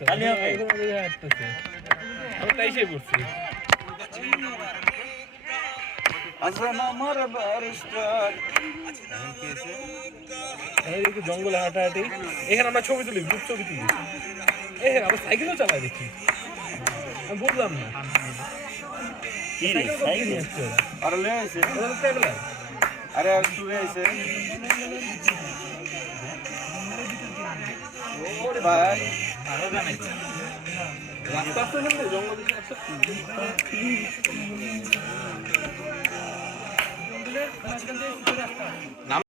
খালি হবে আমি তাই সে পড়ছি জঙ্গলে হাঁটাহাঁটি এখানে আমরা ছবি তুলি গ্রুপ ছবি তুলি এখানে আমরা সাইকেলও চালাই দেখি আমি বুঝলাম না আরে শুয়ে আছে ভাই রাস্তা আছে জঙ্গল